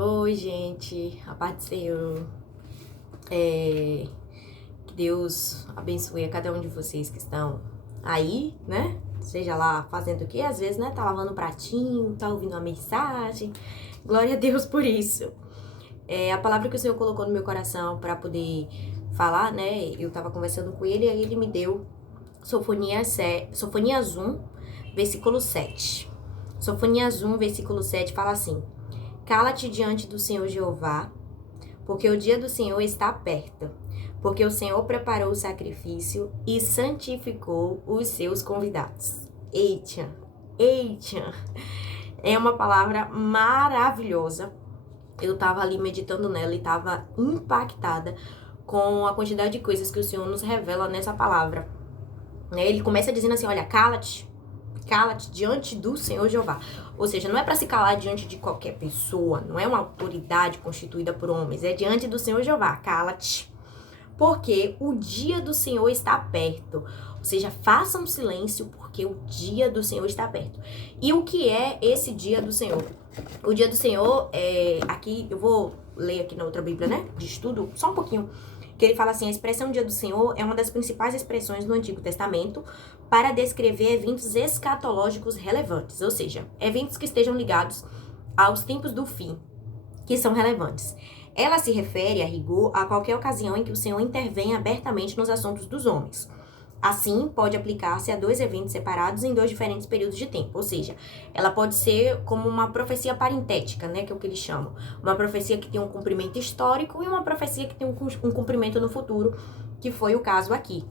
Oi, gente, a paz do Senhor. Que Deus abençoe a cada um de vocês que estão aí, né? Seja lá fazendo o quê? Às vezes, né? Tá lavando um pratinho, tá ouvindo uma mensagem. Glória a Deus por isso. A palavra que o Senhor colocou no meu coração para poder falar, né? Eu tava conversando com ele e aí ele me deu Sofonias 1, versículo 7. Sofonias 1, versículo 7 fala assim: Cala-te diante do Senhor Jeová, porque o dia do Senhor está perto. Porque o Senhor preparou o sacrifício e santificou os seus convidados. Eita, eita. É uma palavra maravilhosa. Eu tava ali meditando nela e tava impactada com a quantidade de coisas que o Senhor nos revela nessa palavra. Ele começa dizendo assim, olha, cala-te diante do Senhor Jeová. Ou seja, não é para se calar diante de qualquer pessoa, não é uma autoridade constituída por homens, é diante do Senhor Jeová. Cala-te, porque o dia do Senhor está perto. Ou seja, faça um silêncio, porque o dia do Senhor está perto. E o que é esse dia do Senhor? O dia do Senhor aqui eu vou ler aqui na outra Bíblia, né? De estudo, só um pouquinho. Que ele fala assim, a expressão dia do Senhor é uma das principais expressões do Antigo Testamento para descrever eventos escatológicos relevantes, ou seja, eventos que estejam ligados aos tempos do fim, que são relevantes. Ela se refere, a rigor, a qualquer ocasião em que o Senhor intervém abertamente nos assuntos dos homens. Assim, pode aplicar-se a dois eventos separados em dois diferentes períodos de tempo. Ou seja, ela pode ser como uma profecia parentética, né? Que é o que eles chamam. Uma profecia que tem um cumprimento histórico e uma profecia que tem um cumprimento no futuro, que foi o caso aqui.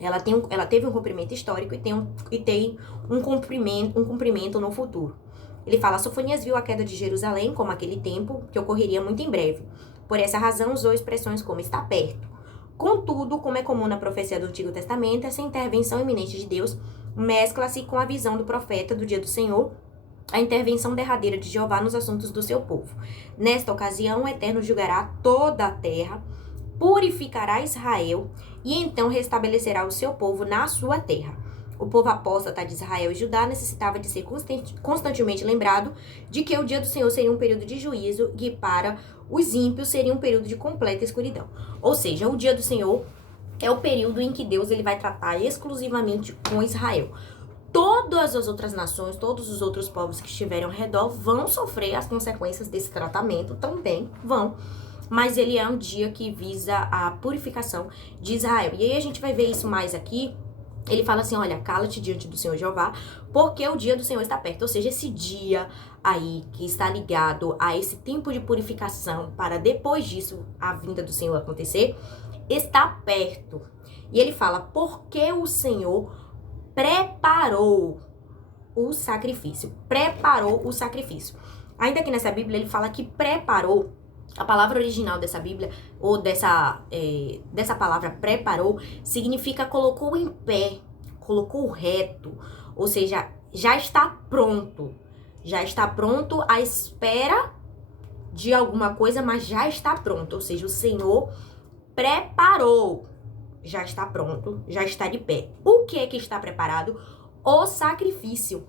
Ela teve um cumprimento histórico e tem um cumprimento no futuro. Ele fala, Sofonias viu a queda de Jerusalém como aquele tempo que ocorreria muito em breve. Por essa razão, usou expressões como está perto. Contudo, como é comum na profecia do Antigo Testamento, essa intervenção iminente de Deus mescla-se com a visão do profeta do dia do Senhor, a intervenção derradeira de Jeová nos assuntos do seu povo. Nesta ocasião, o Eterno julgará toda a terra, purificará Israel e então restabelecerá o seu povo na sua terra. O povo apóstata de Israel e Judá necessitava de ser constantemente lembrado de que o dia do Senhor seria um período de juízo e para os ímpios seria um período de completa escuridão. Ou seja, o dia do Senhor é o período em que Deus ele vai tratar exclusivamente com Israel. Todas as outras nações, todos os outros povos que estiverem ao redor vão sofrer as consequências desse tratamento, também vão. Mas ele é um dia que visa a purificação de Israel. E aí a gente vai ver isso mais aqui. Ele fala assim, olha, cala-te diante do Senhor Jeová, porque o dia do Senhor está perto. Ou seja, esse dia aí que está ligado a esse tempo de purificação para depois disso a vinda do Senhor acontecer, está perto. E ele fala, porque o Senhor preparou o sacrifício. Preparou o sacrifício. Ainda que nessa Bíblia ele fala que preparou. A palavra original dessa Bíblia, ou dessa palavra preparou, significa colocou em pé, colocou reto, ou seja, já está pronto. Já está pronto à espera de alguma coisa, mas já está pronto. Ou seja, o Senhor preparou, já está pronto, já está de pé. O que é que está preparado? O sacrifício.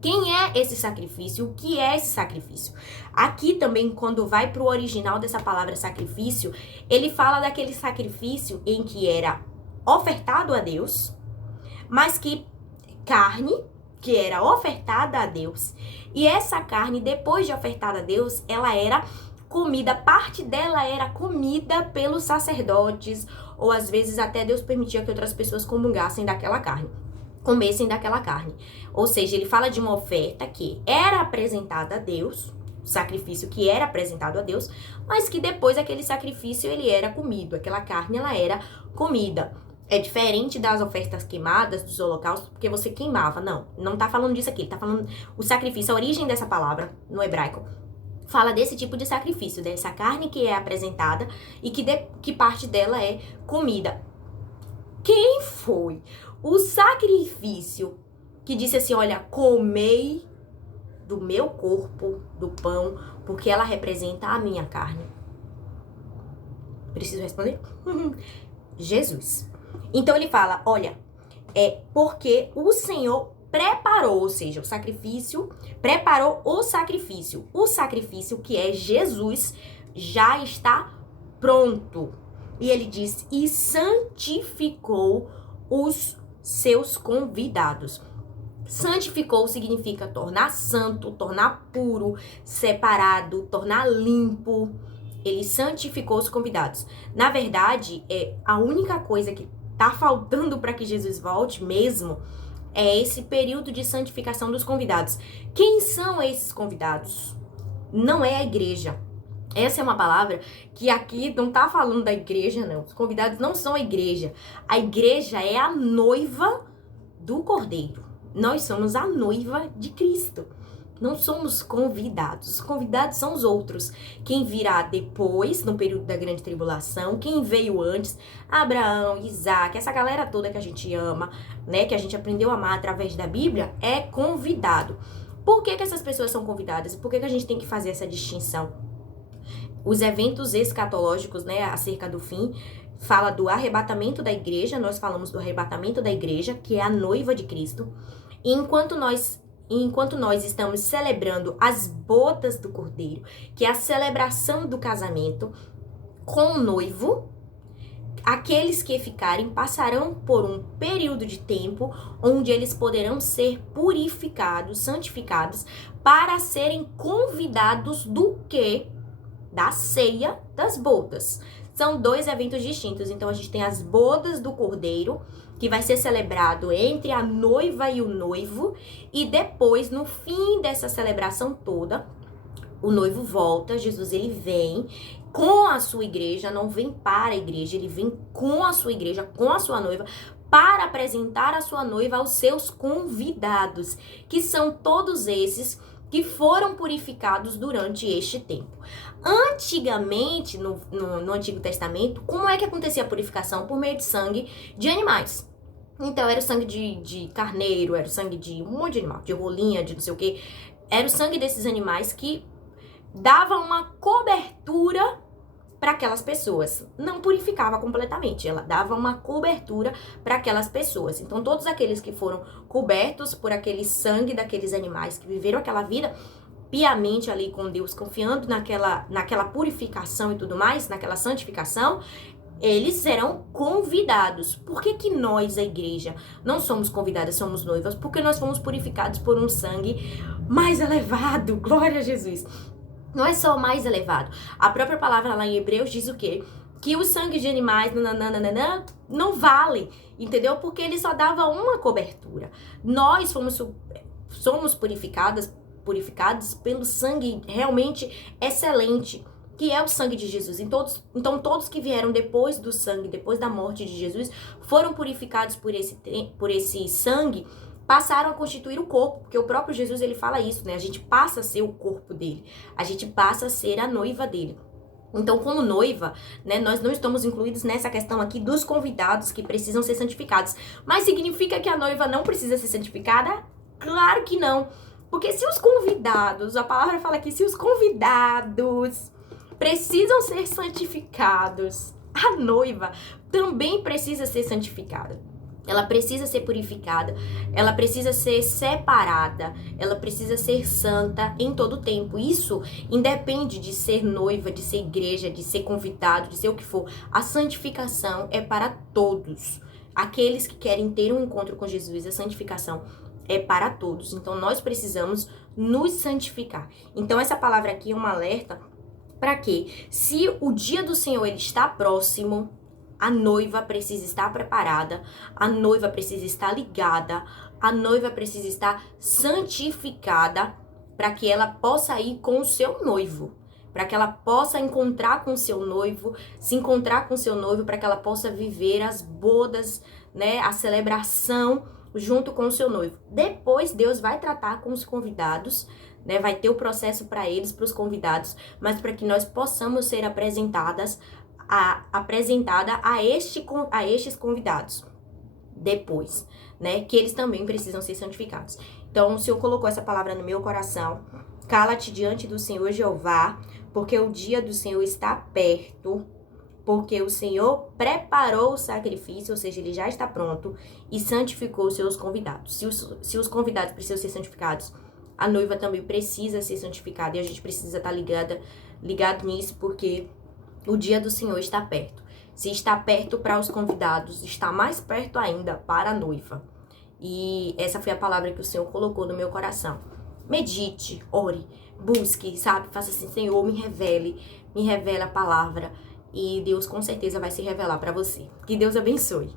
Quem é esse sacrifício? O que é esse sacrifício? Aqui também, quando vai para o original dessa palavra sacrifício, ele fala daquele sacrifício em que era ofertado a Deus, mas que carne que era ofertada a Deus, e essa carne, depois de ofertada a Deus, ela era comida, parte dela era comida pelos sacerdotes, ou às vezes até Deus permitia que outras pessoas comungassem daquela carne. Comessem daquela carne. Ou seja, ele fala de uma oferta que era apresentada a Deus, sacrifício que era apresentado a Deus, mas que depois aquele sacrifício ele era comido, aquela carne ela era comida. É diferente das ofertas queimadas, dos holocaustos, porque você queimava. Não tá falando disso aqui, ele tá falando o sacrifício, a origem dessa palavra no hebraico fala desse tipo de sacrifício, dessa carne que é apresentada e que parte dela é comida. Quem foi o sacrifício que disse assim, olha, comei do meu corpo, do pão, porque ela representa a minha carne? Preciso responder? Jesus. Então ele fala, olha, porque o Senhor preparou, ou seja, o sacrifício, preparou o sacrifício. O sacrifício, que é Jesus, já está pronto. E ele diz, e santificou os seus convidados. Santificou significa tornar santo, tornar puro, separado, tornar limpo. Ele santificou os convidados. Na verdade, a única coisa que tá faltando para que Jesus volte mesmo é esse período de santificação dos convidados. Quem são esses convidados? Não é a igreja. Essa é uma palavra que aqui não tá falando da igreja, não. Os convidados não são a igreja. A igreja é a noiva do Cordeiro. Nós somos a noiva de Cristo. Não somos convidados. Os convidados são os outros. Quem virá depois, no período da grande tribulação, quem veio antes, Abraão, Isaac, essa galera toda que a gente ama, né, que a gente aprendeu a amar através da Bíblia, é convidado. Por que essas pessoas são convidadas? E por que a gente tem que fazer essa distinção? Os eventos escatológicos, né, acerca do fim, fala do arrebatamento da igreja. Nós falamos do arrebatamento da igreja, que é a noiva de Cristo. E enquanto nós estamos celebrando as bodas do Cordeiro, que é a celebração do casamento com o noivo, aqueles que ficarem passarão por um período de tempo onde eles poderão ser purificados, santificados, para serem convidados do quê? Da ceia das bodas. São dois eventos distintos. Então, a gente tem as bodas do Cordeiro, que vai ser celebrado entre a noiva e o noivo. E depois, no fim dessa celebração toda, o noivo volta, Jesus ele vem com a sua igreja, não vem para a igreja, ele vem com a sua igreja, com a sua noiva, para apresentar a sua noiva aos seus convidados, que são todos esses que foram purificados durante este tempo. Antigamente, no Antigo Testamento, como é que acontecia a purificação? Por meio de sangue de animais. Então, era o sangue de carneiro, era o sangue de um monte de animal, de rolinha, de não sei o quê. Era o sangue desses animais que dava uma cobertura para aquelas pessoas. Não purificava completamente, ela dava uma cobertura para aquelas pessoas. Então, todos aqueles que foram cobertos por aquele sangue daqueles animais, que viveram aquela vida piamente ali com Deus, confiando naquela purificação e tudo mais, naquela santificação, eles serão convidados. Por que nós, a igreja, não somos convidadas, somos noivas? Porque nós fomos purificados por um sangue mais elevado. Glória a Jesus. Não é só mais elevado. A própria palavra lá em Hebreus diz o quê? Que o sangue de animais não vale, entendeu? Porque ele só dava uma cobertura. Nós somos purificados pelo sangue realmente excelente, que é o sangue de Jesus. Então todos que vieram depois do sangue, depois da morte de Jesus, foram purificados por esse sangue, passaram a constituir o corpo, porque o próprio Jesus, ele fala isso, né? A gente passa a ser o corpo dele, a gente passa a ser a noiva dele. Então, como noiva, né, nós não estamos incluídos nessa questão aqui dos convidados que precisam ser santificados. Mas significa que a noiva não precisa ser santificada? Claro que não. Porque se os convidados, a palavra fala aqui, se os convidados precisam ser santificados, a noiva também precisa ser santificada. Ela precisa ser purificada, ela precisa ser separada, ela precisa ser santa em todo o tempo. Isso independe de ser noiva, de ser igreja, de ser convidado, de ser o que for. A santificação é para todos. Aqueles que querem ter um encontro com Jesus, a santificação é para todos. Então, nós precisamos nos santificar. Então, essa palavra aqui é um alerta para que, se o dia do Senhor ele está próximo, a noiva precisa estar preparada, a noiva precisa estar ligada, a noiva precisa estar santificada para que ela possa ir com o seu noivo, para que ela possa encontrar com o seu noivo, se encontrar com o seu noivo, para que ela possa viver as bodas, né, a celebração junto com o seu noivo. Depois Deus vai tratar com os convidados, né, vai ter o processo para eles, para os convidados, mas para que nós possamos ser apresentada a estes convidados depois, né, que eles também precisam ser santificados. Então, o Senhor colocou essa palavra no meu coração. Cala-te diante do Senhor Jeová, porque o dia do Senhor está perto, porque o Senhor preparou o sacrifício, ou seja, ele já está pronto, e santificou os seus convidados. Se os convidados precisam ser santificados, a noiva também precisa ser santificada, e a gente precisa estar ligado nisso, porque o dia do Senhor está perto. Se está perto para os convidados, está mais perto ainda para a noiva. E essa foi a palavra que o Senhor colocou no meu coração. Medite, ore, busque, sabe? Faça assim, Senhor, me revela a palavra. E Deus com certeza vai se revelar para você. Que Deus abençoe.